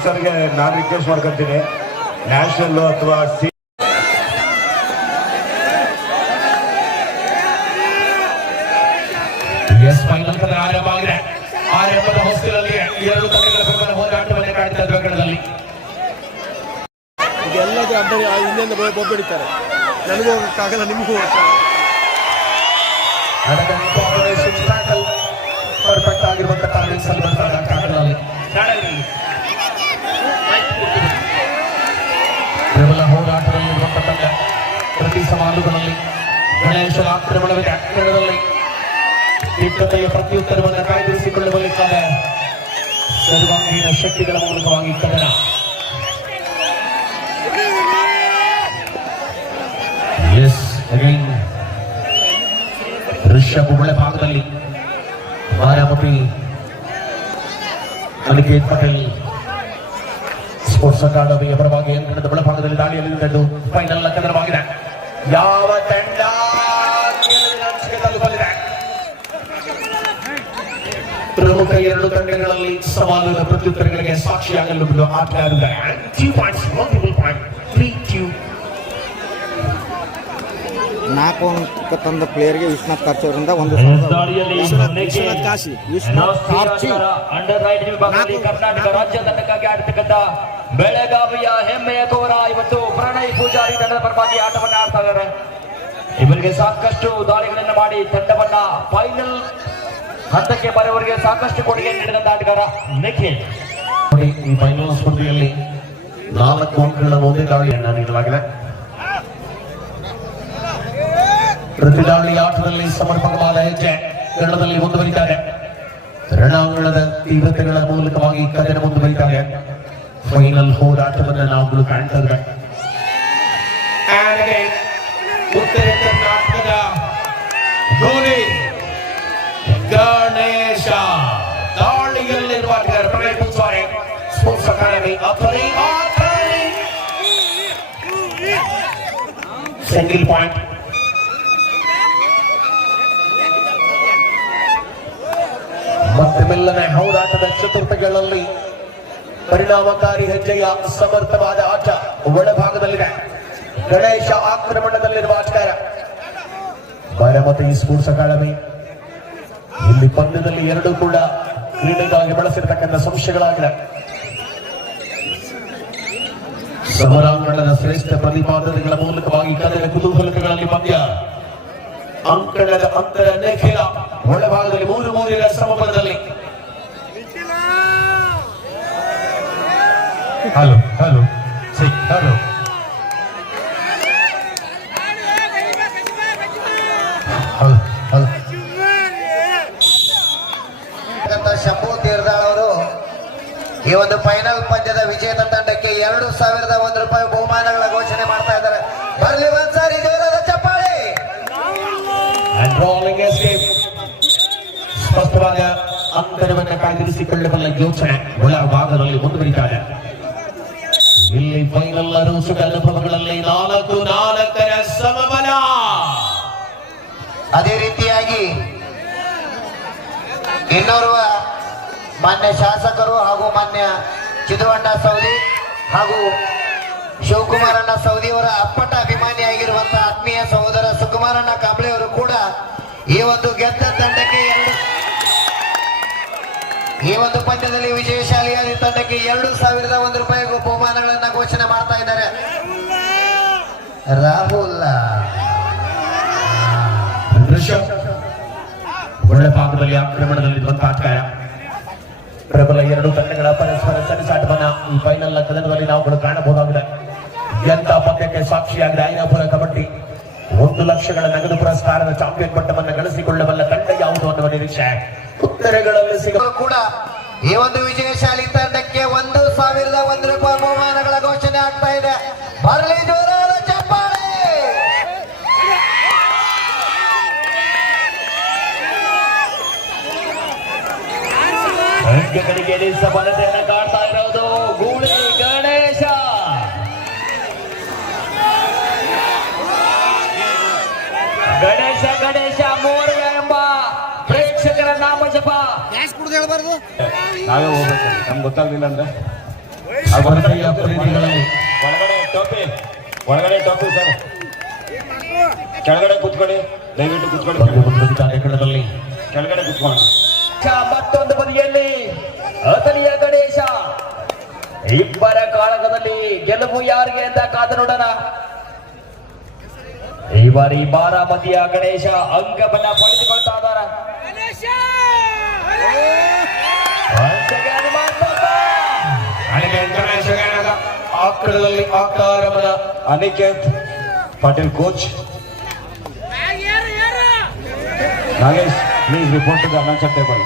ಸ್ಪಾನ್ಸರ್ಗೆ ನಾನು request ಮಾಡ್ಕೊಂತೀನಿ, national ಅಥವಾ ಆರಂಭವಾಗಿದೆ. ಆರಂಭದ ಹೊಸ್ತಿಲಲ್ಲಿ ಎರಡು ತಂಡಗಳ ಪ್ರಮುಖ ಹೋರಾಟವನ್ನು ಕಾಣ್ತಾ ಇದ್ದ ಕಣದಲ್ಲಿ ಎಲ್ಲದೂ ಅಡ್ಡ ಹಿಂದೆ ಬೊಬ್ಬಡಿತಾರೆ. ನನಗೂ ಹೋಗಕ್ಕಾಗಲ್ಲ, ನಿಮಗೂ ಪರ್ಫೆಕ್ಟ್ ಆಗಿರುವಂತಹ ಪ್ರಬಲ ಹೋರಾಟದಲ್ಲಿರುವಂತಹ ತಂಡ ಪ್ರತಿ ಸವಾಲುಗಳಲ್ಲಿ ಗಣೇಶನ ಆಕ್ರಮಣವಿದೆ. ಆಕ್ರಮಣದಲ್ಲಿ ದಿಟ್ಟತೆಯ ಪ್ರತ್ಯುತ್ತರವನ್ನು ಕಾಯ್ದಿರಿಸಿಕೊಳ್ಳಬಲ್ಲಿದ್ದಾರೆ ಸರ್ವಾಂಗೀಣ ಶಕ್ತಿಗಳ ಮೂಲಕವಾಗಿ ಕದನ. ಋಷಭ್ ಒಳ್ಳೆ ಭಾಗದಲ್ಲಿ ಬಾರಾಮತಿ ಅನಿಕೇತ್ ಪಟೇಲ್ ಸ್ಪೋರ್ಟ್ಸ್ ಅಕಾಡೆಮಿಯ ಪರವಾಗಿ ಅಂಕಣದ ಒಳಭಾಗದಲ್ಲಿ ದಾಳಿಯಲ್ಲಿ ನಿಂತು ಫೈನಲ್ ಕದನವಾಗಿದೆ. ಯಾವ ತಂಡ ತಲುಪಲಿದೆ? ಪ್ರಮುಖ ಎರಡು ತಂಡಗಳಲ್ಲಿ ಸವಾಲುಗಳ ಪ್ರತ್ಯುತ್ತರಗಳಿಗೆ ಸಾಕ್ಷಿಯಾಗಲು ಆಟಗಾರರ 2 ಪಾಯಿಂಟ್ಸ್, ಮಲ್ಟಿಪಲ್ ಪಾಯಿಂಟ್ 3-2. 4 ಅಂಕ ತಂದ ಪ್ಲೇಯರ್ಗೆ ವಿಶ್ವನಾಥ್ ಕಾರ್ಚಿ ಅವರಿಂದ 1 ವಿಶ್ವನಾಥ್ ಕಾಶಿ ಅಂಡರ್ ರೈಟ್ ವಿಭಾಗದಲ್ಲಿ ಕರ್ನಾಟಕ ರಾಜ್ಯ ತಂಡಕ್ಕಾಗಿ ಆಡತಕ್ಕಂಥ ಬೆಳಗಾವಿಯ ಹೆಮ್ಮೆಯ ಕೋರ ಇವತ್ತು ಪ್ರಣಯ್ ಪೂಜಾರಿ ತಂಡದ ಪರವಾಗಿ ಆಟವನ್ನು ಆಡ್ತಾ ಇದ್ದಾರೆ. ಇವರಿಗೆ ಸಾಕಷ್ಟು ದಾಳಿಗಳನ್ನು ಮಾಡಿ ತಂಡವನ್ನ ಫೈನಲ್ ಹಂತಕ್ಕೆ ಬರುವವರೆಗೆ ಸಾಕಷ್ಟು ಕೊಡುಗೆ ನೀಡಿದಂತ ಆಟಗಾರ ನಿಖಿಲ್. ಈ ಫೈನಲ್ ಸ್ಪರ್ಧೆಯಲ್ಲಿ 4 ಅಂಕಗಳ ಒಂದೇ ದಾಳಿಯನ್ನು ನೀಡಲಾಗಿದೆ. ಪ್ರತಿ ದಾಳಿ ಆಟದಲ್ಲಿ ಸಮರ್ಪಕವಾದ ಹೆಜ್ಜೆ ಕನ್ನಡದಲ್ಲಿ ಮುಂದುವರಿತಾರೆ. ರಣಾಂಗಣದ ತೀವ್ರತೆಗಳ ಮೂಲಕವಾಗಿ ಕದನ ಮುಂದುವರಿತಾರೆ. ಫೈನಲ್ ಹೋರಾಟವನ್ನು ನಾವು ಕಾಣ್ತಾ ಇದ್ದೇವೆ. ಉತ್ತರ ಕರ್ನಾಟಕದ ಗೋಲಿ ಗಣೇಶ ದಾಳಿಯಲ್ಲಿರುವ Pranay Pujari sports academy single point. ಮತ್ತೆ ಮೆಲ್ಲನೆ ಹೋರಾಟದ ಚತುರ್ಥಗಳಲ್ಲಿ ಪರಿಣಾಮಕಾರಿ ಹೆಜ್ಜೆಯ ಸಮರ್ಥವಾದ ಆಟ ಒಳಭಾಗದಲ್ಲಿದೆ. ಗಣೇಶ ಆಕ್ರಮಣದಲ್ಲಿರುವ ಆಟಗಾರ ಬಾರಾಮತಿ ಸ್ಪೋರ್ಟ್ಸ್ ಅಕಾಡೆಮಿ. ಇಲ್ಲಿ ಪಂದ್ಯದಲ್ಲಿ ಎರಡೂ ಕೂಡ ಕ್ರೀಡೆಗಾಗಿ ಬಳಸಿರತಕ್ಕಂಥ ಸಂಶಯಗಳಾಗಿದೆ. ಸಮರಾಂಗಣದ ಶ್ರೇಷ್ಠ ಪ್ರತಿಪಾದನೆಗಳ ಮೂಲಕವಾಗಿ ಕದನ ಕುತೂಹಲಗಳಲ್ಲಿ ಪಂದ್ಯ. ಅಂಕಣದ ಅಂತರ ನಿಖಿಲ ಒಳಭಾಗದಲ್ಲಿ 3-3 ಸಮಬಲದಲ್ಲಿ. ಹಲೋ ಹಲೋ ಹಲೋ ಶಂಭು ತೀರ್ದಾಳ್ ಅವರು ಈ ಒಂದು ಫೈನಲ್ ಪಂದ್ಯದ ವಿಜೇತ ತಂಡಕ್ಕೆ 2,001 ರೂಪಾಯಿ ಬಹುಮಾನಗಳ ಘೋಷಣೆ ಮಾಡ್ತಾ ಇದ್ದಾರೆ. ಬರ್ಲಿ ಒಂದ್ಸಾರಿ ಜೋರಾದ ಚಪ್ಪಾಳೆ. ಸ್ಪಷ್ಟವಾದ ಅಂತರವನ್ನು ಕಾಯ್ದಿರಿಸಿಕೊಳ್ಳಬಲ್ಲ ಯೋಚನೆ ಒಳಭಾಗದಲ್ಲಿ ಮುಂದುವರಿತಾರೆ. ಇಲ್ಲಿ ಫೈನಲ್ ರುಸುಗಳ ಅನುಭವಗಳಲ್ಲಿ 4-4 ಸಮಬಲ. ಅದೇ ರೀತಿಯಾಗಿ ಇನ್ನೋರ್ವ ಮಾನ್ಯ ಶಾಸಕರು ಹಾಗೂ ಮಾನ್ಯ ಚಿದುವಣ್ಣ ಸೌದಿ ಹಾಗೂ ಶಿವಕುಮಾರಣ್ಣ ಸೌದಿಯವರ ಅಪ್ಪಟ ಅಭಿಮಾನಿಯಾಗಿರುವಂತಹ ಆತ್ಮೀಯ ಸಹೋದರ ಸುಕುಮಾರಣ್ಣ ಕಾಂಬ್ಳೆ ಅವರು ಕೂಡ ಈ ಒಂದು ಗೆದ್ದ ತಂಡಕ್ಕೆ ಈ ಒಂದು ಪಂದ್ಯದಲ್ಲಿ ವಿಜಯಶಾಲಿಯಾದ ತಂಡಕ್ಕೆ 2,001 ರೂಪಾಯಿ ಬಹುಮಾನಗಳನ್ನ ಘೋಷಣೆ ಮಾಡ್ತಾ ಇದ್ದಾರೆ. ರಾಹುಲ್ ಒಳ್ಳೆ ಭಾಗದಲ್ಲಿ ಆಕ್ರಮಣದಲ್ಲಿ ಆಟಗಾರ. ಪ್ರಬಲ ಎರಡು ತಂಡಗಳ ಪರಸ್ಪರ ಸರಿಸಾಟವನ್ನ ಈ ಫೈನಲ್ ಕದನದಲ್ಲಿ ನಾವುಗಳು ಕಾಣಬಹುದಾಗಿದೆ. ಎಂತ ಪಂದ್ಯಕ್ಕೆ ಸಾಕ್ಷಿಯಾಗಿದೆ ಐನಾಪುರ ಕಬಡ್ಡಿ. 1 ಲಕ್ಷಗಳ ನಗದು ಪುರಸ್ಕಾರದ ಚಾಂಪಿಯನ್ ಪಟ್ಟವನ್ನು ಗಳಿಸಿಕೊಳ್ಳಬಲ್ಲ ತಂಡ ಯಾವುದು ಅನ್ನುವ ನಿರೀಕ್ಷೆ ಉತ್ತರಗಳಲ್ಲಿ ಸಿಗಲು ಕೂಡ ಈ ಒಂದು ವಿಜಯಶಾಲಿ ತಂಡಕ್ಕೆ 1,001 ರೂಪಾಯಿ ಬಹುಮಾನಗಳ ಘೋಷಣೆ ಆಗ್ತಾ ಇದೆ. ಬರಲಿ ಜೋರಾದ ಚಪ್ಪಾಳೆ. ಅಂಕಗಳಿಗೆ ಸಫಲತೆಯನ್ನು ಕಾಡ್ತಾ ಇರೋದು ಗೂಳಿ ಗಣೇಶ. ಗಣೇಶ ಗಣೇಶ ಮೋರ್ಯ ಎಂಬ ಪ್ರೇಕ್ಷಕರ ನಾಮ ಜಪ. ಹೇಳ್ಬಾರ್ದು, ನಾವೇ ಹೋಗ್ಬೇಕು, ನಮ್ಗೆ ಗೊತ್ತಾಗ್ಲಿಲ್ಲ ಅಂದ್ರೆ ಸ್ಪರ್ಧೆಯ ಪ್ರೀತಿಗಳಲ್ಲಿ ಒಳಗಡೆ ಟೋಪಿ ಸರ್, ಕೆಳಗಡೆ ಕೂತ್ಕೊಳ್ಳಿ, ದಯವಿಟ್ಟು ಕೂತ್ಕೊಳ್ಳಿ, ಕಾರ್ಯಕ್ರಮದಲ್ಲಿ ಕೆಳಗಡೆ ಕೂತ್ಕೊಳ್ಳೋಣ. ಮತ್ತೊಂದು ಬದಿಯಲ್ಲಿ ಅತನಿಯ ಗಣೇಶ. ಇಬ್ಬರ ಕಾಳಗದಲ್ಲಿ ಗೆಲುವು ಯಾರಿಗೆ ಅಂತ ಕಾದು ನೋಡೋಣ. ಈ ಬಾರಿ ಬಾರಾಮತಿಯ ಗಣೇಶ ಅಂಕವನ್ನ ಪಡೆದುಕೊಳ್ತಾ ಇದ್ದಾರೆ. ಆಕ್ರದಲ್ಲಿ ಆಕಾರವನ Aniket Patil coach. Nagesh please report to the announcer table.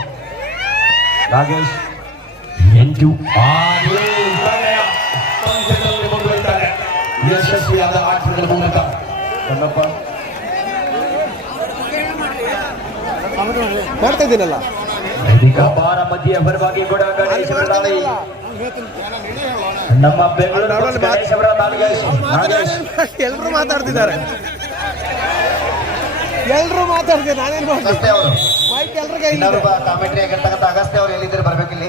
Nagesh 8-6 ಪಂದ್ಯದಲ್ಲಿ ಮುಂದುವರಿತಾರೆ ಯಶಸ್ವಿಯಾದ ಆಟಗಳ ಮೂಲಕ. ಕಣ್ಣಪ್ಪ ಮಾಡ್ತಾ ಇದ್ದೀನಲ್ಲ. ಇದೀಗ ಬಾರಾಮತಿಯ ಪರವಾಗಿ ಕೂಡ ಗಣೇಶ ಅವರ ದಾಳಿ. ನಮ್ಮ ಬೆಂಗಳೂರು ಗಣೇಶ ಅವರ ದಾಳಿಗೆ ಎಲ್ರು ಮಾತಾಡ್ತಿದ್ದಾರೆ, ಎಲ್ರು ಮಾತಾಡ್ತಿದ್ದಾರೆ. ನಾನೇನ್ ಮಾಡ್ತೀನಿ, ಅಗಸ್ತ್ಯ ಅವರು ಮೈಕ್ ಎಲ್ರಿಗೂ ಇನ್ನೊಬ್ಬ ಕಾಮೆಂಟ್ರಿ ಆಗಿರ್ತಕ್ಕಂಥ ಅಗಸ್ತ್ಯ ಅವರು ಎಲ್ಲಿದ್ದಾರೆ ಬರ್ಬೇಕಿಲ್ಲಿ.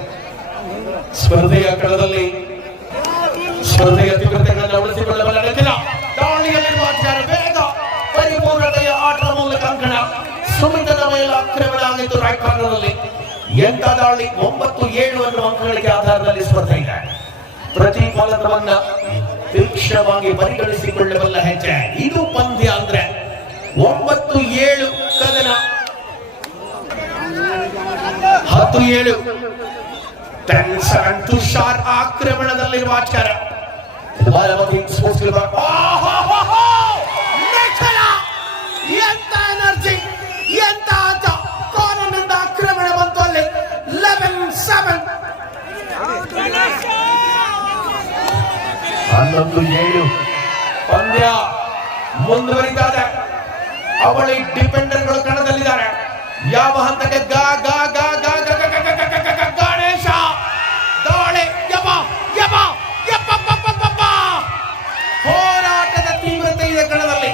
ಸ್ಪರ್ಧೆಯ ಕಳದಲ್ಲಿ ಸ್ಪರ್ಧೆಯ ತೀವ್ರತೆಗಳನ್ನು ಉಳಿಸಿಕೊಳ್ಳಬಲ್ಲ ನೆಚ್ಚಿನ ದಾಳಿಯಲ್ಲಿರುವ ವೇಗ ಪರಿಪೂರ್ಣತೆಯ ಆಟದ ಮೂಲಕ ಅಂಕಣ. ಸುಮಿತನ ಮೇಲೆ ಆಕ್ರಮಣ ಆಗಿತ್ತು ರೈಟ್ ಕಾರ್ನರ್ನಲ್ಲಿ. ಎಂತ ದಾಳಿ! 9-7 ಅನ್ನುವ ಅಂಕಗಳಿಗೆ ಆಧಾರದಲ್ಲಿ ಸ್ಪರ್ಧೆ ಇದೆ. ಪ್ರತಿ ಫಲಕವನ್ನ ತೀಕ್ಷ್ಣವಾಗಿ ಪರಿಗಣಿಸಿಕೊಳ್ಳಬಲ್ಲ ಹೆಜ್ಜೆ ಇದು ಪಂದ್ಯ. ಅಂದ್ರೆ 9-7 ಕದನ, 10-7 ತುಷಾರ್ ಆಕ್ರಮಣದಲ್ಲಿರುವ ಆಚಾರ. ಬಾರಾಮತಿ ಸ್ಪೋರ್ಟ್ಸ್ ಕ್ಲಬ್ ಎಂತ ಎನರ್ಜಿ, ಎಂತ ಆಟ! ಕಾರ್ನರ್ನಿಂದ ಆಕ್ರಮಣ ಬಂತು ಅಲ್ಲಿ. 11-7 11-7 ಪಂದ್ಯ ಮುಂದುವರಿತಾರೆ. ಅವಳಿ ಡಿಫೆಂಡರ್ಗಳು ಕಣದಲ್ಲಿದ್ದಾರೆ. ಯಾವ ಹಂತಕ್ಕೆ ಗಣೇಶ ದಾಳಿ. ಹೋರಾಟದ ತೀವ್ರತೆ ಇದೆ ಕಣದಲ್ಲಿ.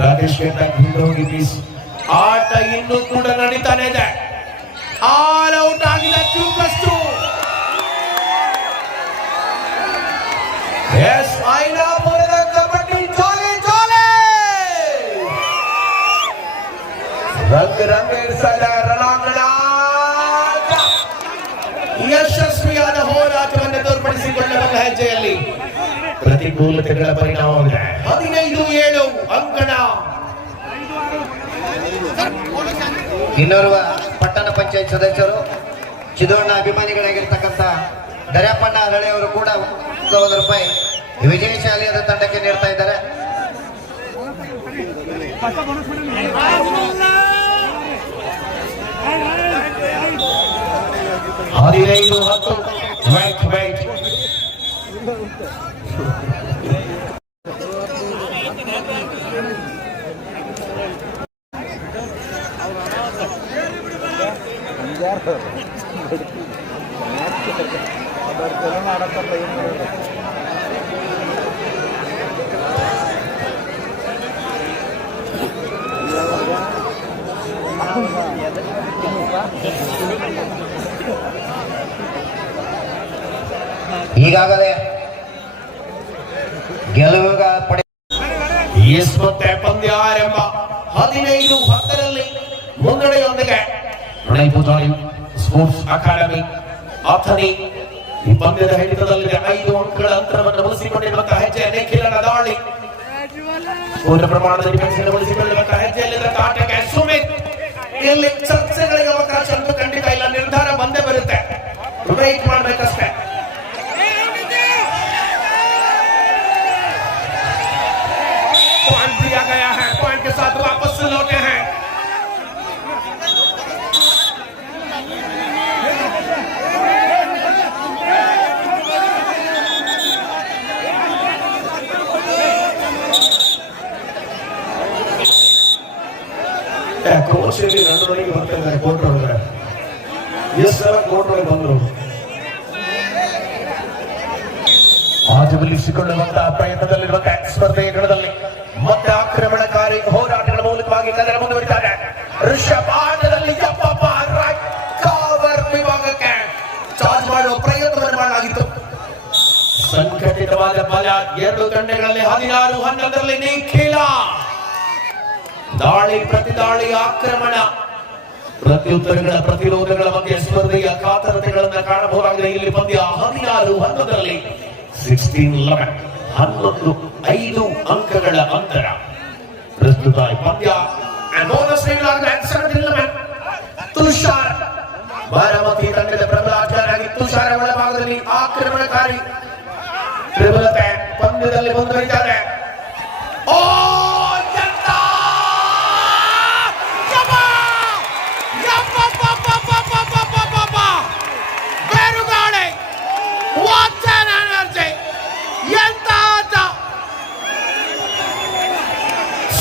ರಾಕೇಶ್ ಹೋಗಿ ಪ್ಲೀಸ್. ಆಟ ಇನ್ನೂ ಕೂಡ ನಡೀತಾನೆ ಇದೆ. ಆಲ್ ಔಟ್ ಆಗಿದೆ 2+2. ಎಸ್ ಐನಾಪುರದ ಕಬಡ್ಡಿ ಜೋಲಿ ಜೋಲಿ ರಂಗೇರಿಸದ ರಣಾಂಗಣ ಯಶಸ್ವಿಯಾದ ಹೋರಾಟವನ್ನು ತೋರ್ಪಡಿಸಿಕೊಳ್ಳಬಲ್ಲ ಹೆಜ್ಜೆಯಲ್ಲಿ ಪ್ರತಿಕೂಲತೆಗಳ ಪರಿಣಾಮವಿದೆ. 15-7 ಅಂಕಣ. ಇನ್ನೋರ್ವ ಪಟ್ಟಣ ಪಂಚಾಯತ್ ಸದಸ್ಯರು ಚಿದೋಣ್ಣ ಅಭಿಮಾನಿಗಳಾಗಿರ್ತಕ್ಕಂಥ ದರ್ಯಪ್ಪಣ್ಣ ಹರಳೆ ಅವರು ಕೂಡ 1,000 ರೂಪಾಯಿ ವಿಜಯಶಾಲಿಯಾದ ತಂಡಕ್ಕೆ ನೀಡ್ತಾ ಇದ್ದಾರೆ. ಈಗಾಗಲೇ ಗೆಲುವು ಪಡೆ ಮತ್ತೆ ಪಂದ್ಯ ಆರಂಭ. 15-10 ಮುನ್ನಡೆಯೊಂದಿಗೆ ಪ್ರಣಯ್ ಪೂಜಾರಿ ಸ್ಪೋರ್ಟ್ಸ್ ಅಕಾಡೆಮಿ ಅಥಣಿ ಈ ಪಂದ್ಯದ ಹಿಡಿತದಲ್ಲಿದೆ. 5 ಅಂಕಗಳ ಅಂತರವನ್ನು ಉಳಿಸಿಕೊಂಡಿರುವಂತಹ ಹೆಜ್ಜೆ ನಿಖಿಲನ ದಾಳಿ. ಪೂರ್ಣ ಪ್ರಮಾಣದ ಡಿಫೆನ್ಸ್ ಅನ್ನು ಉಳಿಸಿಕೊಳ್ಳುವಂತಹ ಹೆಜ್ಜೆಯಲ್ಲಿದ್ದ ಆಟಕ್ಕೆ ಸುಮಿತ್. ಇಲ್ಲಿ ಚರ್ಚೆಗಳಿಗೆ ಅವಕಾಶ ಅಂತೂ ಖಂಡಿತ ಇಲ್ಲ. ನಿರ್ಧಾರ ಬಂದೇ ಬರುತ್ತೆ, ವೇಟ್ ಮಾಡ್ಬೇಕಷ್ಟೇ. पॉइंट दिया गया है, पॉइंट के साथ वापस लौटे हैं. ಕೋಚ್ ನನ್ನೊಳಗೆ ಬರ್ತಾ ಇದ್ದಾರೆ. ಕೋರ್ಟ್ ಒಳಗಡೆ ಎಸ್ ಸರ್, ಕೋರ್ಟ್ ಒಳಗೆ ಬಂದರು. ಆಜುಬಲಿಸಿಕೊಳ್ಳುವಂತಹ ಪ್ರಯತ್ನದಲ್ಲಿರುವಂತಹ ಸ್ಪರ್ಧೆಯ ಕಣದಲ್ಲಿ ಮತ್ತೆ ಆಕ್ರಮಣಕಾರಿ ಹೋರಾಟಗಳ ಮೂಲಕವಾಗಿ ಕದನ ಮುಂದುವರಿತಾರೆ. ಋಷಭಾಟದಲ್ಲಿ ಕವರ್ ವಿಭಾಗಕ್ಕೆ ಚಾರ್ಜ್ ಮಾಡುವ ಪ್ರಯತ್ನವನ್ನು ಮಾಡಲಾಗಿತ್ತು. ಅದ್ಭುತವಾದ ಬಲ. ಎರಡು ತಂಡಗಳಲ್ಲಿ 16-11 ನಿಖಿಲ. ದಾಳಿ ಪ್ರತಿ ದಾಳಿ, ಆಕ್ರಮಣ, ಪ್ರತ್ಯುತ್ತರಗಳ, ಪ್ರತಿರೋಧಗಳ ಮಧ್ಯೆ ಸ್ಪರ್ಧೆಯ ಕಾತರತೆಗಳನ್ನ ಕಾಣಬಹುದಾಗಿದೆ. ಇಲ್ಲಿ ಪಂದ್ಯ 16-11 16-11 11-5 ಅಂಕಗಳ ಅಂತರ. ಪ್ರಸ್ತುತ ಪಂದ್ಯ ತುಷಾರ್ ಬಾರಾಮತಿ ತಂಡದ ಪ್ರಬಲ ಆಟಗಾರರಾಗಿ ತುಷಾರ ಒಳಭಾಗದಲ್ಲಿ ಆಕ್ರಮಣಕಾರಿ ಪ್ರಬಲತೆ ಪಂದ್ಯದಲ್ಲಿ ಮುಂದುವರಿತಾರೆ. ಓ ಬೇರುಗಾಳೆ, ಎಂತ ಆಟ!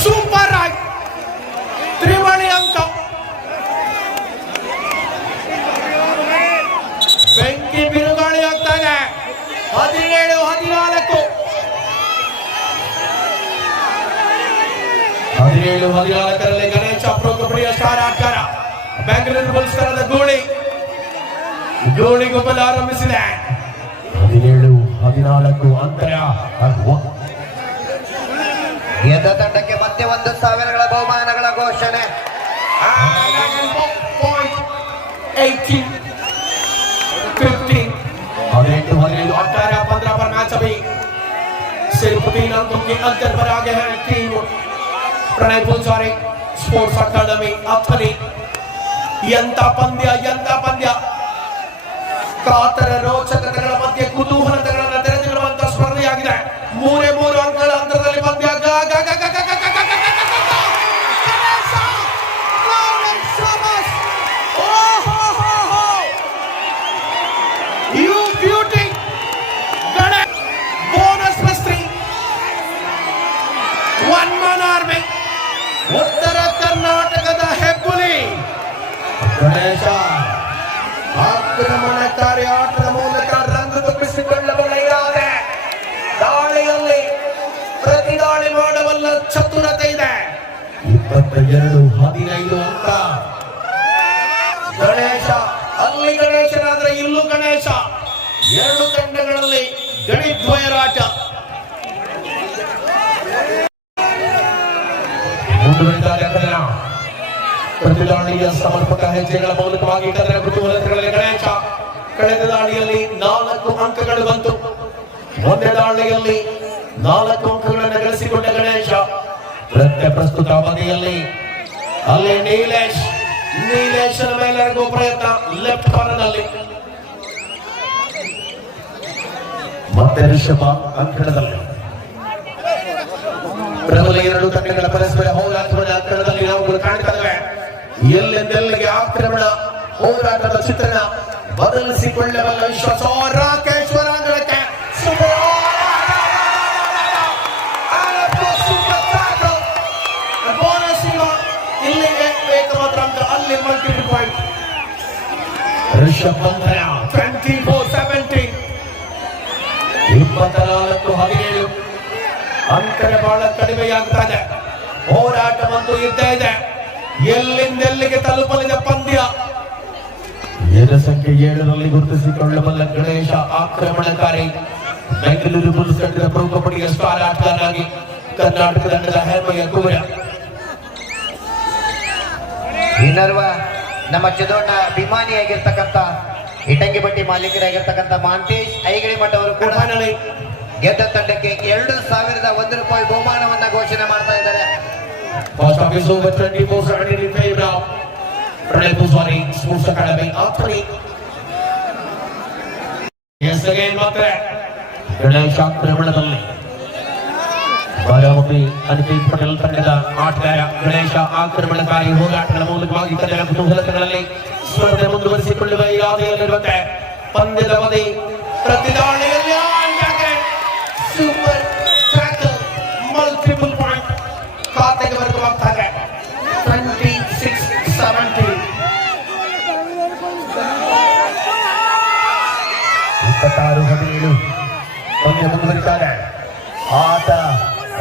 ಸೂಪರ್ ಆಗಿ ತ್ರಿವಳಿ ಅಂಕ. ಬೆಂಕಿ ಬಿರುಗಾಳಿ ಆಗ್ತಾ ಇದೆ. 17-14 ಗಣೇಶ ಪ್ರೊ ಕಬಡ್ಡಿಯ ಸ್ಟಾರ್ ಆಟಗಾರ. ಬೆಂಗಳೂರು ಬುಲ್ಸ್ ತರದ ಗೋಳಿ ಗೊಬ್ಬಲ ಆರಂಭಿಸಿದೆ. 17-14 ಅಂತರ. ಗೆದ್ದ ತಂಡಕ್ಕೆ ಮತ್ತೆ 1,000ಗಳ ಬಹುಮಾನಗಳ ಘೋಷಣೆ. 18-15 18 पर मैच अभी सिर्फ 3 अंकों के अंतर पर आगे है टीम प्रणय पुजारी स्पोर्ट्स अकादमी अथनी. ಎಂತ ಪಂದ್ಯ ಕಾತರ ರೋಚಕತೆಗಳ ಮಧ್ಯೆ ಕುತೂಹಲತೆಗಳನ್ನ ತೆರೆದಿರುವಂತಹ ಸ್ಪರ್ಧೆಯಾಗಿದೆ. 3 ಅಂಕಗಳ ಅಂತರದಲ್ಲಿ ಪಂದ್ಯ. ಉತ್ತರ ಕರ್ನಾಟಕದ ಹೆಬ್ಬುಲಿ ಗಣೇಶ ಆಕ್ರಮಣಕಾರಿ ಆಟದ ಮೂಲಕ ರಂಗು ತುಂಬಿಸಿಕೊಳ್ಳಬಲ್ಲ ಇರಾದೆ. ದಾಳಿಯಲ್ಲಿ ಪ್ರತಿ ದಾಳಿ ಮಾಡಬಲ್ಲ ಚತುರತೆ ಇದೆ. 22-15 ಅಂಕ. ಗಣೇಶ ಅಲ್ಲಿ ಗಣೇಶನಾದ್ರೆ ಇಲ್ಲೂ ಗಣೇಶ. ಎರಡು ತಂಡಗಳಲ್ಲಿ ಗಣಿದ್ವಯರಾಟ. ಪ್ರತಿ ದಾಳಿಯ ಸಮರ್ಪಕ ಹೆಜ್ಜೆಗಳ ಮೂಲಕವಾಗಿ ಕದನ ಕುತೂಹಲಗಳಲ್ಲಿ ಗಣೇಶ ಕಳೆದ ದಾಳಿಯಲ್ಲಿ 4 ಅಂಕಗಳು ಬಂತು. ಒಂದೇ ದಾಳಿಯಲ್ಲಿ 4 ಅಂಕಗಳನ್ನು ಗಳಿಸಿಕೊಂಡ ಗಣೇಶ ಪ್ರಸ್ತುತ ಅವಧಿಯಲ್ಲಿ ಅಲ್ಲಿ ನೀಲೇಶನ ಮೇಲೆರಗುವ ಪ್ರಯತ್ನ ಲೆಫ್ಟ್ ಕಾರ್ನರ್ನಲ್ಲಿ. ಮತ್ತೆ ರಿಷಭ ಅಂಕಣದಲ್ಲಿ. ಪ್ರಬಲ ಎರಡು ತಂಡಗಳ ಪರಸ್ಪರ ಹೋರಾಟದ ಅಂಕಣದಲ್ಲಿ ನಾವು ಕಾಣ್ತಾ ಇದ್ದೇವೆ. ಎಲ್ಲೆಂದೆಲ್ಲಿಗೆ ಆಕ್ರಮಣ, ಹೋರಾಟದ ಚಿತ್ರಣ ಬದಲಿಸಿಕೊಳ್ಳಬಲ್ಲ ವಿಶ್ವಾಸ. ರಾಕೇಶ್ವರ ಅಂಗಳಕ್ಕೆ ಇಲ್ಲಿಗೆ ಏಕಮಾತ್ರ ಅಂಕ, ಅಲ್ಲಿ ಮಲ್ಟಿಪಲ್ ಪಾಯಿಂಟ್. ರಿಷಬ್ ಬಂಧನ 24-17 24-17 ಅಂತರ ಬಹಳ ಕಡಿಮೆಯಾಗ್ತಾ ಇದೆ. ಹೋರಾಟ ಮತ್ತು ಇದ್ದೇ ಇದೆ. ಎಲ್ಲಿಂದೆಲ್ಲಿಗೆ ತಲುಪಲಿದೆ ಪಂದ್ಯ. ಸಂಖ್ಯೆ 7ರಲ್ಲಿ ಗುರುತಿಸಿಕೊಳ್ಳಬಲ್ಲ ಗಣೇಶ ಆಕ್ರಮಣಕಾರಿ. ಬೆಂಗಳೂರು ಬುಲ್ಸ್ ತಂಡದ ಪ್ರೊ ಕಬಡ್ಡಿಯ ಸ್ಟಾರ್ ಆಟಗಾರನಾಗಿ ಕರ್ನಾಟಕ ತಂಡದ ಹೆಮ್ಮೆಯ ಕುವರ. ಇನ್ನರ್ವ ನಮ್ಮ ಚಿದೋಣ ಅಭಿಮಾನಿಯಾಗಿರ್ತಕ್ಕಂಥ ಇಟಂಗಿಬಟ್ಟಿ ಮಾಲೀಕರಾಗಿರ್ತಕ್ಕಂಥ ಮಾಂತೇಶ್ ಐಗಿಳಿಮಠ ಅವರು ಕೂಡ ಗೆದ್ದ ತಂಡಕ್ಕೆ 2,001 ರೂಪಾಯಿ ಬಹುಮಾನವನ್ನ ಘೋಷಣೆ ಮಾಡ್ತಾ ಇದ್ದಾರೆ. Post office over 24-17 in favor of Pranay Pujari Sports Academy Athani. Yes again ಮಾತ್ರ ಗಣೇಶ ಆಕ್ರಮಣದಲ್ಲಿ ಬಾರಾಮತಿ ಅನಿಕೇತ್ ಪಟೇಲ್ ತಂಡದ ಆಟಗಾರ. ಗಣೇಶ ಆಕ್ರಮಣಕಾರಿ ಹೋರಾಟಗಳ ಮೂಲಕವಾಗಿ ಕನ್ನಡ ಕುತೂಹಲಗಳಲ್ಲಿ ಸ್ಪರ್ಧೆ ಮುಂದುವರಿಸಿಕೊಳ್ಳುವ ಇರಾದೆಯಲ್ಲಿರುವಂತೆ ಪಂದ್ಯದ ಅವಧಿ. ಪ್ರತಿ ದಾಳಿಯಲ್ಲಿ ಸೂಪರ್ ಟ್ಯಾಕಲ್, ಮಲ್ಟಿಪಲ್ ಪಾಯಿಂಟ್ ಖಾತೆಗೆ ವರ್ಗವಾಗ್ತಾರೆ. 26-17 26-17 ಪಂದ್ಯ ಮುಂದುವರಿತಾರೆ. ಆಟ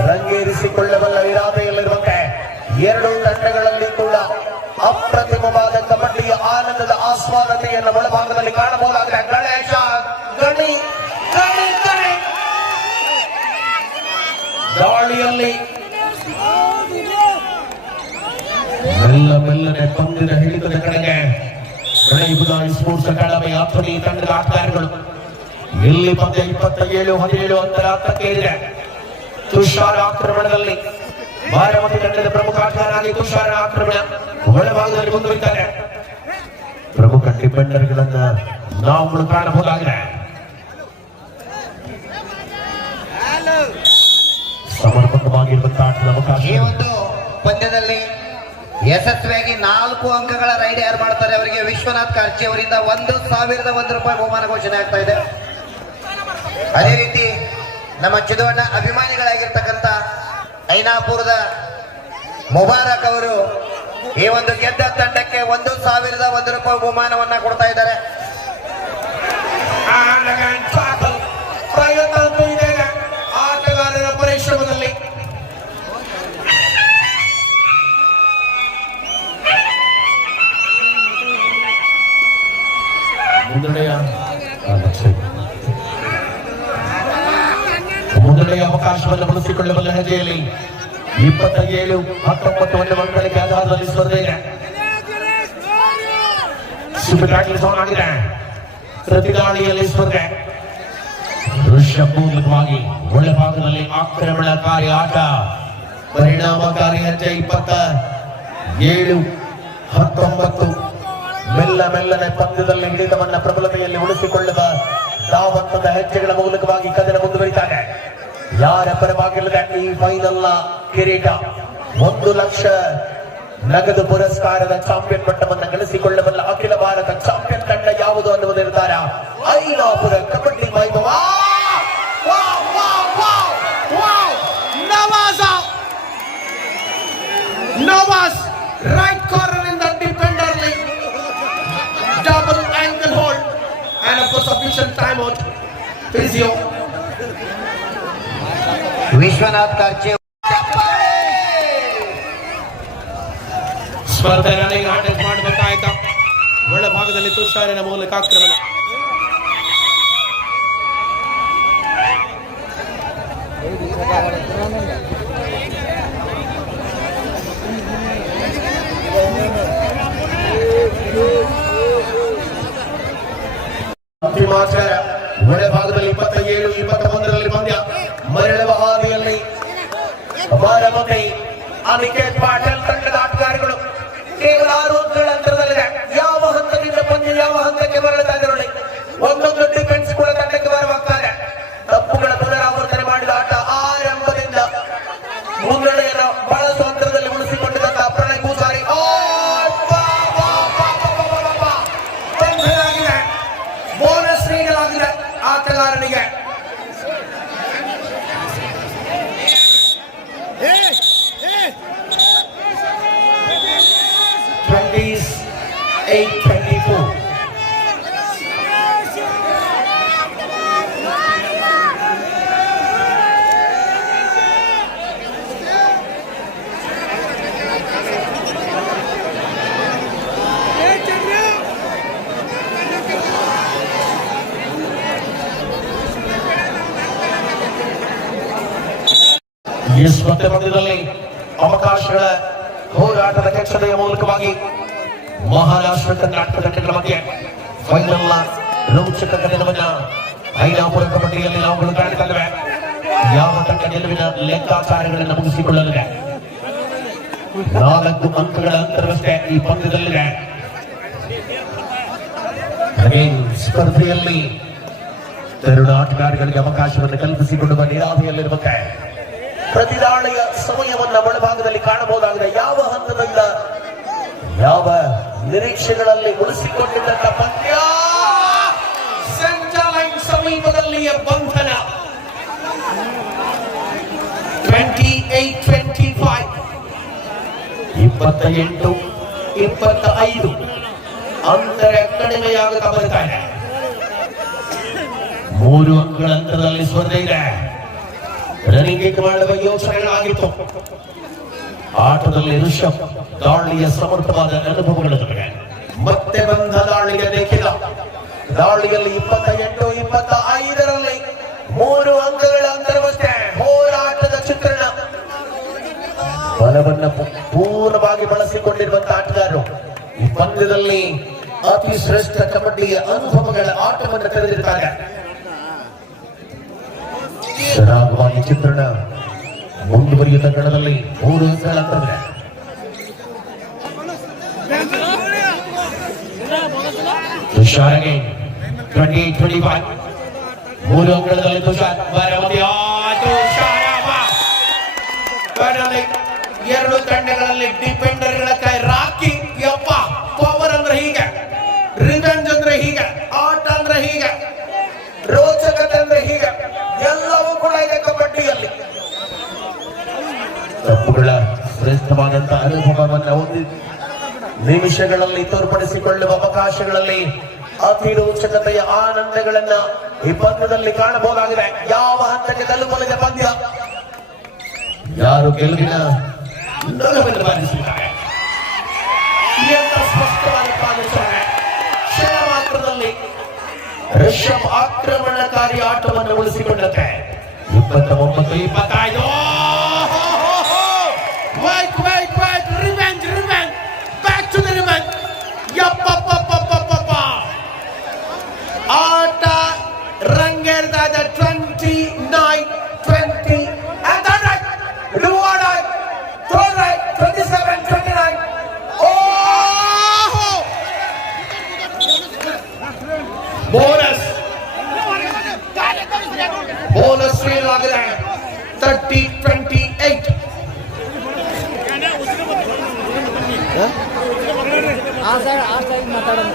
ರಂಗೇರಿಸಿಕೊಳ್ಳಬಲ್ಲ ಇರಾದೆಯಲ್ಲಿರುವಂತೆ ಎರಡು ತಂಡಗಳಲ್ಲಿ ಕೂಡ ಅಪ್ರತಿಮವಾದ ಕಬಡ್ಡಿಯ ಆನಂದದ ಆಸ್ವಾದತೆಯನ್ನು ಒಳಭಾಗದಲ್ಲಿ ಕಾಣಬಹುದಾಗಿದೆ. ಗಣೇಶ ಗಣಿ ಗಣಿ ಗಣಿ ಪಂದ್ಯದ ಹಿಡಿತದ ಕಡೆಗೆ ಪ್ರಣಯ್ ಪೂಜಾರಿ ಸ್ಪೋರ್ಟ್ಸ್ ಅಕಾಡೆಮಿ ಅಥಣಿ ತಂಡದ ಆಟಗಾರರು. ಇಲ್ಲಿ ಪಂದ್ಯ 27-17 ಅಂತರ ಹತ್ತಕ್ಕೇರಿದೆ. ತುಷಾರ ಆಕ್ರಮಣದಲ್ಲಿ ಬಾರಾಮತಿ ತಂಡದ ಪ್ರಮುಖ ಆಟಗಾರರಾಗಿ ತುಷಾರ ಆಕ್ರಮಣ ಒಳಭಾಗದಲ್ಲಿ ಮುಂದುವರಿತಾರೆ. ಪ್ರಮುಖ ಡಿಫೆಂಡರ್ಗಳನ್ನ ನಾವು ಕಾಣಬಹುದಾಗಿದೆ. ಸಮರ್ಪಕವಾಗಿರುವಂತಹ ಆಟದ ಅವಕಾಶ. ಈ ಒಂದು ಪಂದ್ಯದಲ್ಲಿ ಯಶಸ್ವಿಯಾಗಿ 4 ಅಂಕಗಳ ರೈಡ್ ಯಾರು ಮಾಡ್ತಾರೆ ಅವರಿಗೆ ವಿಶ್ವನಾಥ್ ಕಾರ್ಚಿ ಅವರಿಂದ 1,001 ರೂಪಾಯಿ ಬಹುಮಾನ ಘೋಷಣೆ ಆಗ್ತಾ ಇದೆ. ಅದೇ ರೀತಿ ನಮ್ಮ ಚಿದವಣ್ಣ ಅಭಿಮಾನಿಗಳಾಗಿರ್ತಕ್ಕಂಥ ಐನಾಪುರದ ಮುಬಾರಕ್ ಅವರು ಈ ಒಂದು ಗೆದ್ದ ತಂಡಕ್ಕೆ 1,001 ರೂಪಾಯಿ ಬಹುಮಾನವನ್ನ ಕೊಡ್ತಾ ಇದ್ದಾರೆ. ಆಟಗಾರರ ಪರಿಶ್ರಮದಲ್ಲಿ ಮುನ್ನಡೆಯ ಅವಕಾಶವನ್ನು ಬಳಸಿಕೊಳ್ಳಬಲ್ಲ ಹೆಜ್ಜೆಯಲ್ಲಿ 27-19 ಮಕ್ಕಳಿಗೆ ಆಧಾರದಲ್ಲಿ ಸ್ಪರ್ಧೆ ಇದೆ. ಆಗಿದೆ ಪ್ರತಿದಾಳಿಯಲ್ಲಿ ಸ್ಪರ್ಧೆ. ದೃಶ್ಯ ಮೂಲಕವಾಗಿ ಒಳ್ಳೆ ಭಾಗದಲ್ಲಿ ಆಕ್ರಮಣಕಾರಿ ಆಟ, ಪರಿಣಾಮಕಾರಿ ಹೆಜ್ಜೆ. 27-19 ಮೆಲ್ಲನೆ ಪಂದ್ಯದಲ್ಲಿ ಹಿಡಿತವನ್ನ ಪ್ರಬಲತೆಯಲ್ಲಿ ಉಳಿಸಿಕೊಳ್ಳುವ ಧಾವಂತದ ಹೆಜ್ಜೆಗಳ ಮೂಲಕವಾಗಿ ಕದನ ಮುಂದುವರಿತಾರೆ. ಯಾರ ಪರವಾಗಿಲ್ಲದೆ ಈ ಫೈನಲ್ ಕಿರೀಟ 1 ಲಕ್ಷ ನಗದು ಪುರಸ್ಕಾರದ ಚಾಂಪಿಯನ್ ಪಟ್ಟವನ್ನು ಗಳಿಸಿಕೊಳ್ಳಬಲ್ಲ ಅಖಿಲ ಭಾರತ ಚಾಂಪಿಯನ್ ತಂಡ ಯಾವುದು ಅನ್ನುವ ನಿರ್ಧಾರ ಐನಾಪುರ ಕಬಡ್ಡಿ ವೈಭವ. ನವಾಜ್ ರೈಟ್ ಕಾರ್ನರ್ ಇಂದ defender double ankle hold and of course sufficient time out. Physio Vishwanath ಕಾರ್ಚಿ ಸ್ಪರ್ಧೆ ರನ್ನಿಂಗ್ ಅಟ್ಯಾಕ್ ಮಾಡಬೇಕಾಯ್ತಾ. ಒಳ್ಳೆ ಭಾಗದಲ್ಲಿ ತುಷಾರಿನ ಮೂಲಕ ಆಕ್ರಮಣ. ಒಳ್ಳೆ ಭಾಗದಲ್ಲಿ 27-21 ಪಂದ್ಯ ಮರಳುವ ಹಾದಿಯಲ್ಲಿ ಬಾರಾಮತಿ ಅನಿಕೇತ್ ಪಾಟೀಲ್ ತಂಡದ ಆಟಗಾರಗಳು ಕೇವಲ 6 ಅಂಕಗಳ ಅಂತರದಲ್ಲಿದೆ. ಯಾವ ಹಂತದಿಂದ ಪಂದ್ಯ ಯಾವ ಹಂತಕ್ಕೆ ಮರಳುತ್ತಾ ಇದೆ ನೋಡಿ. ಒಂದೊಂದು ಡಿಫೆನ್ಸ್ ಕೂಡ ತಂಡಕ್ಕೆ ಬರವಾಗ್ತಾರೆ. ತಪ್ಪುಗಳ ಪುನರಾವರ್ತನೆ ಮಾಡಿದ ಆಟ ಆರಂಭದಿಂದ ಮುನ್ನಡೆಯನ್ನು ಬಳಸುವ ಅಂತರದಲ್ಲಿ ಉಳಿಸಿಕೊಂಡಿದ್ದಂತಹ ಪ್ರಣಯ್ ಪೂಜಾರಿ ಬೋನಸ್ ನೀಡಲಾಗಿದೆ ಆಟಗಾರನಿಗೆ. 28-24. ಈ ಸ್ಪರ್ಧೆ ಪಂದ್ಯದಲ್ಲಿ ಅವಕಾಶಗಳ ಹೋರಾಟದ ಕೆಚ್ಚನೆಯ ಮೂಲಕವಾಗಿ ಮಹಾರಾಷ್ಟ್ರ ಕರ್ನಾಟಕ ತಂಡಗಳ ಮಧ್ಯೆ ಫೈನಲ್ ರೋಚಕ ಕದನವನ್ನ ಐನಾಪುರ ಕಬಡ್ಡಿಯಲ್ಲಿ ನಾವು ಕಾಣ್ತಾ ಇದ್ದೇವೆ. ಯಾವ ತಂಡ ಗೆಲುವಿನ ಲೆಕ್ಕಾಚಾರಗಳನ್ನು ಮುಗಿಸಿಕೊಳ್ಳಲಿದೆ. 4 ಅಂಕಗಳ ಅಂತರವಷ್ಟೇ ಈ ಪಂದ್ಯದಲ್ಲಿದೆ. ಸ್ಪರ್ಧೆಯಲ್ಲಿ ತರುಣ ಆಟಗಾರರಿಗೆ ಅವಕಾಶವನ್ನು ಕಲ್ಪಿಸಿಕೊಳ್ಳುವ ನಿರಾಧೆಯಲ್ಲಿರುವಂತೆ ಪ್ರತಿದಾಳಿಯ ಸಮಯವನ್ನ ಒಳಭಾಗದಲ್ಲಿ ಕಾಣಬಹುದಾಗಿದೆ. ಯಾವ ಹಂತದಿಂದ ಯಾವ ನಿರೀಕ್ಷೆಗಳಲ್ಲಿ ಉಳಿಸಿಕೊಂಡಿದ್ದಂತ ಪಂದ್ಯ ಸೆಂಟರ್ ಲೈನ್ ಸಮೀಪದಲ್ಲಿಯ ಬಂಧನ. 28-25 28-25 ಅಂತರ ಕಡಿಮೆಯಾಗುತ್ತಾ ಬರ್ತಾ ಇದೆ. 3 ಅಂಕಗಳ ಅಂತರದಲ್ಲಿ ಸ್ಪರ್ಧೆ ಇದೆ. ರನ್ನಿಂಗ್ ಮಾಡುವ ಯೋಚನೆಗಳಾಗಿತ್ತು. ಆಟದಲ್ಲಿ ಋಷಭ್ ದಾಳಿಯ ಸಮರ್ಥವಾದ ಅನುಭವಗಳ ಜೊತೆಗೆ ಮತ್ತೆ ಬಂದ ದಾಳಿಗೆ ನಿಖಿಲ ದಾಳಿಯಲ್ಲಿ 28-25ರಲ್ಲಿ 3 ಅಂಕಗಳ ಅಂತರವಷ್ಟೇ. ಹೋರಾಟದ ಚಿತ್ರಣ ಬಲವನ್ನು ಪೂರ್ಣವಾಗಿ ಬಳಸಿಕೊಂಡಿರುವಂತಹ ಆಟಗಾರರು ಪಂದ್ಯದಲ್ಲಿ ಅತಿ ಶ್ರೇಷ್ಠ ಕಬಡ್ಡಿಯ ಅನುಭವಗಳ ಆಟವನ್ನು ತೆರೆದಿರ್ತಾರೆ. ಶರಾಬಾನಿ ಚಿತ್ರಣ ಮುಂದುವರಿಯುವ ಕಣದಲ್ಲಿ 3 ಅಂಕಗಳ ಅಂತರವಿದೆ. ತುಷಾರ್ಗೆ 20-25 3 ಅಂಕಗಳಲ್ಲಿ ತುಷಾರ್ ಎರಡು ತಂಡಗಳಲ್ಲಿ ಡಿಫೆಂಡರ್ಗಳ ಕೈ ರಾಕಿ ಯಪ್ಪ. ಪವರ್ ಅಂದ್ರೆ ಹೀಗೆ, ರಿವೆಂಜ್ ಅಂದ್ರೆ ಹೀಗೆ, ಆಟ ಅಂದ್ರೆ ಹೀಗೆ, ರೋಚಕತೆ ಅಂದ್ರೆ ಹೀಗೆ, ಎಲ್ಲವೂ ಕೂಡ ಇದೆ ಕಬಡ್ಡಿಯಲ್ಲಿ. ತಪ್ಪುಗಳ ಶ್ರೇಷ್ಠವಾದಂತಹ ಅನುಭವವನ್ನು ಒಂದು ನಿಮಿಷಗಳಲ್ಲಿ ತೋರ್ಪಡಿಸಿಕೊಳ್ಳುವ ಅವಕಾಶಗಳಲ್ಲಿ ಅತಿ ರೋಚಕತೆಯ ಆನಂದಗಳನ್ನ ಈ ಪಂದ್ಯದಲ್ಲಿ ಕಾಣಬಹುದಾಗಿದೆ. ಯಾವ ಹಂತಕ್ಕೆ ತಲುಪಲಿದೆ ಪಂದ್ಯ, ಯಾರು ಗೆಲುವಿನ ನಗವನ್ನು ಬಾರಿಸಿದ್ದಾರೆ ಅಂತ ಸ್ಪಷ್ಟವಾದ ಪಾಲಿಸುತ್ತಾರೆ. ಕ್ಷಣ ಮಾತ್ರದಲ್ಲಿ ರಿಷಬ್ ಆಕ್ರಮಣಕಾರಿ ಆಟವನ್ನು ಉಳಿಸಿಕೊಳ್ಳುತ್ತೆ. 29-25 ಆಟ ರಂಗೇರಿದಾಗ 29-20 and that right, do or die, throw right, 27-29. Oh! Bonus fail ಆಗಿದೆ. 30-28. ಆ ಸೈಡ್ ಮಾತಾಡೋಣ.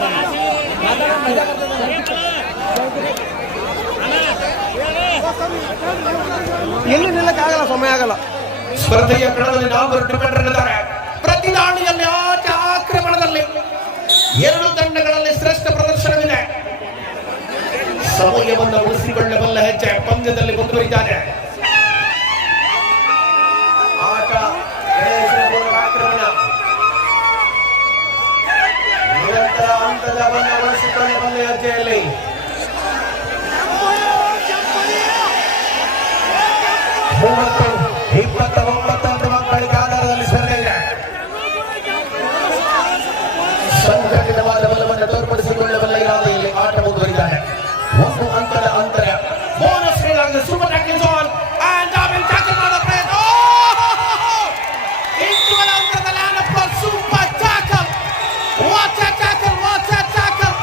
ಎಲ್ಲಿ ನಿಲ್ಲಕ್ಕಾಗಲ್ಲ, ಸಮಯ ಆಗಲ್ಲ. ಸ್ಪರ್ಧೆಯ ಕಣದಲ್ಲಿ 4 ಡಿಫೆಂಡರ್ಗಳಿದ್ದಾರೆ. ಪ್ರತಿ ದಾಳಿಯಲ್ಲಿ ಆಟ ಆಕ್ರಮಣದಲ್ಲಿ 2 ತಂಡಗಳಲ್ಲಿ ಶ್ರೇಷ್ಠ ಪ್ರದರ್ಶನವಿದೆ. ಸಮಯವನ್ನು ಉಳಿಸಿಕೊಳ್ಳಬಲ್ಲ ಹೆಜ್ಜೆ ಪಂದ್ಯದಲ್ಲಿ ಮುಂದುವರಿದ್ದಾರೆ. ಆಟ ಆಕ್ರಮಣ ನಿರಂತರ ಹಂತದವನ್ನು ಉಳಿಸಿಕೊಳ್ಳಬಲ್ಲ ಹೆಜ್ಜೆಯಲ್ಲಿ 29 ಮಕ್ಕಳಿಗೆ ಆಧಾರದಲ್ಲಿ ಸ್ಪರ್ಧೆ ಇದೆ. ಸಂಘಟಿತವಾದ ಬಲವನ್ನು ತೋರ್ಪಡಿಸಿಕೊಳ್ಳಬಲ್ಲ ಇರಾದೆಯಲ್ಲಿ ಆಟ ಮುಂದುವರಿದ್ದಾರೆ. 1 ಅಂಕದ ಅಂತರ. Bonus fail super tackle on and double tackle ಮಾಡೋ ಪ್ರಯತ್ನ. into an under the line of super tackle. What a tackle, what a tackle.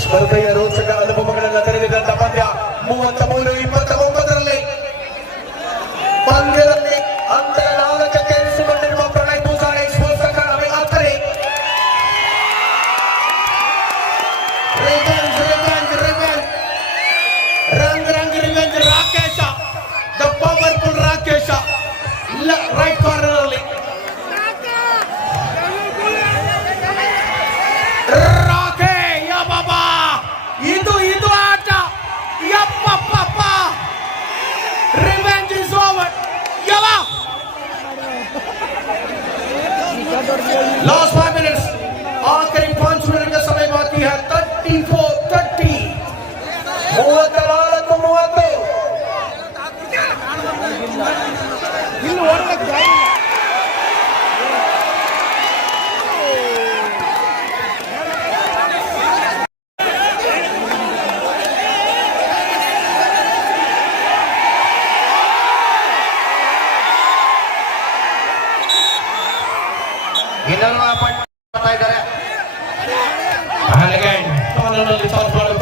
ಸ್ಪರ್ಧೆಯ ರೋಚಕ ಅನುಭವಗಳನ್ನು ತೆರೆದಿದ್ದಂತ ಪಂದ್ಯ 33-29 ಪಂದ್ಯದಲ್ಲಿ ಅಂತರ 4ಕ್ಕೆ ಇರಿಸಿಕೊಂಡಿರುವ ಪ್ರಣಯ್ ಪೂಜಾರಿ ಸ್ಪೋರ್ಟ್ಸ್ ಅಕಾಡೆಮಿ ಅತ್ತರೆ. Revenge Rakesh, the powerful Rakesh right corner ಅಲ್ಲಿ ರಾಕೇ ಬಾಬಾ. ಇದು ಆಟ ಯಪ್ಪಪ್ಪ. Revenge is over. Last 5 minutes, आखिरी 5 मिनट का समय बाकी है. 34-30 34-30. ಇನ್ನೂ ಮಾಡ್ತಾ ಇದ್ದಾರೆ.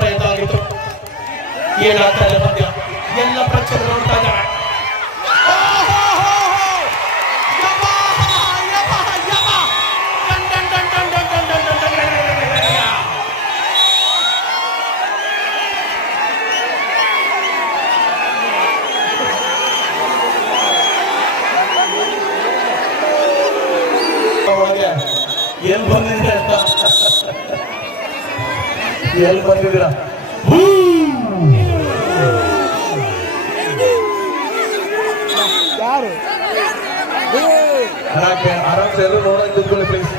ಪ್ರಯತ್ನ ಆಗಿತ್ತು. ಏನಾಗ್ತದೆ ಪಂದ್ಯ, ಎಲ್ಲ ಪ್ರೇಕ್ಷಕರು ನೋಡ್ತಾ ಇದ್ದಾರೆ. ಎಲ್ಲಿ ಬಂದಿದ್ದೀರಾ? ಯಾರು ಆರಾಮ್ಸೆ ಎಲ್ಲರೂ ನೋಡೋಕೆ ಕೂತ್ಕೊಳ್ಳಿ ಪ್ಲೀಸ್.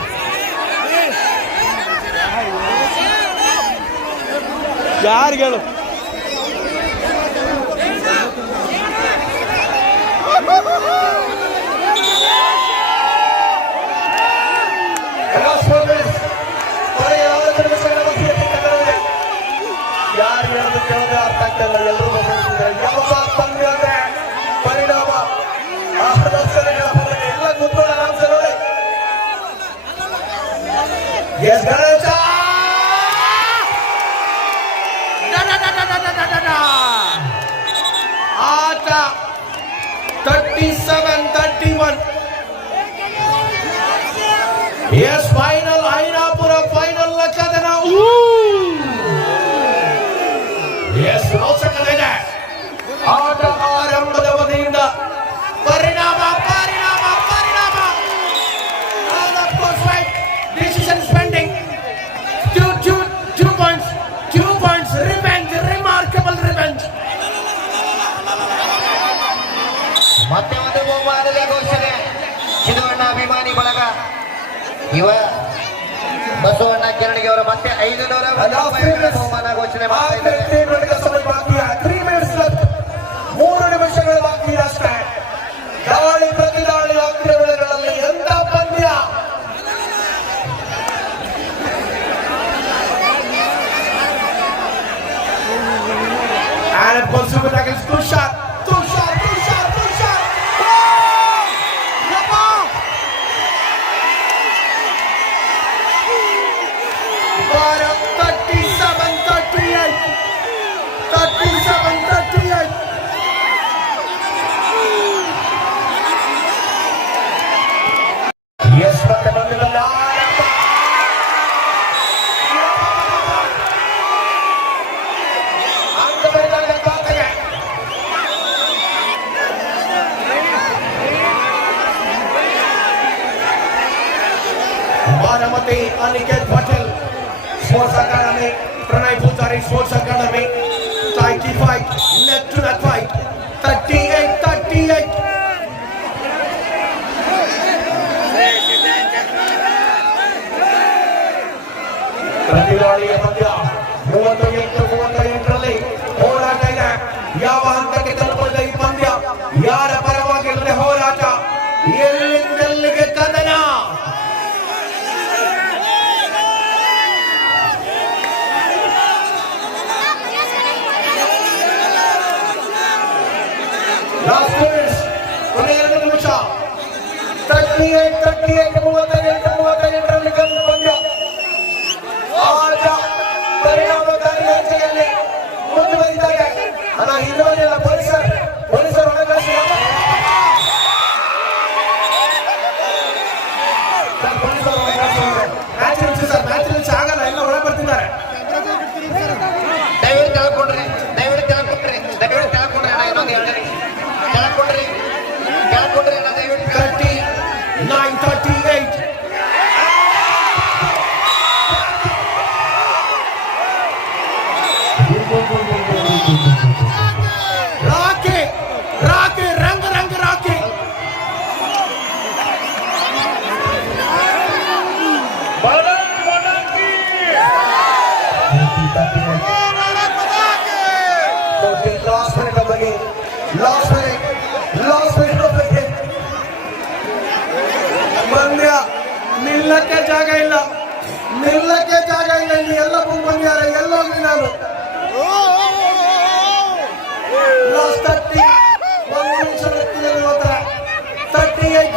ಯಾರಿಗೇಳು Yes, Ganesha! ಆಟ 37-31. ಎಸ್ ಫೈನಲ್ ಐನಾಪುರ ಫೈನಲ್ ಕದನ. ಎಸ್ ರೋಚಕವಿದೆ ಆಟ ಆರಂಭದ ಅವಧಿಯಿಂದ ಪರಿಣಾಮ ಪರಿಣಾಮ ಪರಿಣಾಮ. Decision spending 2 points, 2 points, revenge, remarkable revenge. ಮತ್ತೆ ಒಂದು ಬಹುಮಾನದ ಘೋಷಣೆ. ಚಿದುವಣ್ಣ ಅಭಿಮಾನಿ ಬಳಗ ಇವ ಬಸವಣ್ಣ ಕಿರಣಿಗೆ ಅವರು ಮತ್ತೆ 500 ಬಹುಮಾನ ಘೋಷಣೆ ಮಾಡ್ತಾ ಇದ್ದಾರೆ. 3 ನಿಮಿಷಗಳ ಬಾಕಿ ಅಷ್ಟೇ. ದಾಳಿ ಪ್ರತಿದಾಳಿ ಆಕ್ರಮಣಗಳಲ್ಲಿ ಎಂತ ಪಂದ್ಯ. And of course, super tackles, Tushar. Bharat 37-38. 37-38. Yes, ಮತ್ತೆ ಬಂದಿಲ್ಲ. Baramati, Aniket Patel, Sports Academy, Pranay Pujari Sports Academy, tighty fight, neck to neck fight, 38-38. ಪ್ರತಿದಾಳಿಯ ಪಂದ್ಯ 38-38ರಲ್ಲಿ ಹೋರಾಟ ಇದೆ. ಯಾವ ಹಂತಕ್ಕೆ ತಲುಪಲಿದೆ ಈ ಪಂದ್ಯ? ಯಾರ ಪರವಾಗಿಲ್ಲದೆ ಹೋರಾಟ? ಎಲ್ಲಿಂದೆಲ್ಲಿಗೆ ಕದನ? ಲಾಸ್ಟ್ ಮಿನಿಟ್ಸ್, ಕೊನೆಯ 2 ನಿಮಿಷ. 38-38ರಲ್ಲಿ ಗೆದ್ದ ಪಂದ್ಯ. ಆಟ ಪರಿಣಾಮಕಾರಿ ಹೆಜ್ಜೆಯಲ್ಲಿ ಮುಂದುವರಿದ್ದಾರೆ. ಹಿಂದುವರಿಯಲ್ಲ ಪೊಲೀಸರು ಒಳಗಾಗಿ ಮ್ಯಾಚ್ ನಿಲ್ಸಿ ಆಗಲ್ಲ, ಎಲ್ಲ ಹೊರ ಬರ್ತಿದ್ದಾರೆ. ದಯವಿಟ್ಟು ತೆಳಕೊಂಡ್ರಿ ಅಣ್ಣ, ಇನ್ನೊಂದು 2 ನಿಮಿಷ ಕೆಳಕೊಂಡ್ರಿ ಅಣ್ಣ, ದಯವಿಟ್ಟು 39-38. ರಾಕಿ ರಂಗ ರಾಕಿ. ಪಂದ್ಯ ನಿಲ್ಲಕ್ಕೆ ಜಾಗ ಇಲ್ಲ, ಇಲ್ಲಿ ಎಲ್ಲ ಬಂದ್ಯಾರ. ಎಲ್ಲೋಗ್ಲಿ ನಾನು ಲಾಸ್ಟ್ 30 1 ನಿಮಿಷ 38